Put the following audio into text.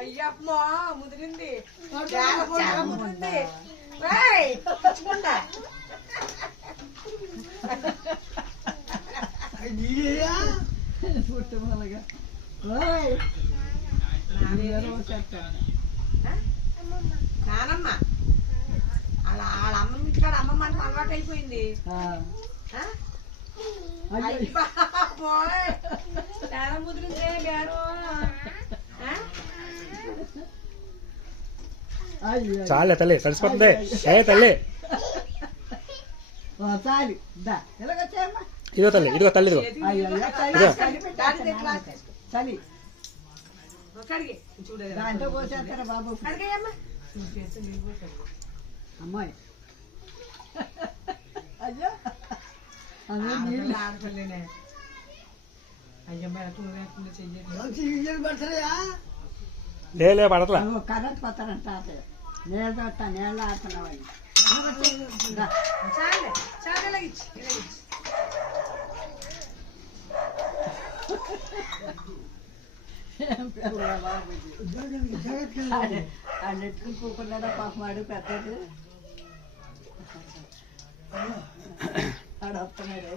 అయ్యమ్మా ముదిరింది ముదిరింది నానమ్మ అలా వాళ్ళ అమ్మమ్మ ఇక్కడ అమ్మమ్మ అంటే అలవాటు అయిపోయింది. చాలా ముదిరిందే గారు. చాలే తల్లి కలిసిపోతుంది. ఏ తల్లి ఇదిగో తల్లి, ఇదిగో తల్లి, ఇదిగో చలి దాంట్లో పోసేస్తారా బాబు? అమ్మాయి అయ్యో ఆడపిల్లనే అయ్యమ్మ లే పడట్లా కరెంట్ పోతారంట నీళ్ళు వస్తా నీళ్ళు ఆడుతున్నావు. అన్నిటికీ కూకున్నాడా పాపమాడు పెద్దది ఆడ వస్తున్నాడు.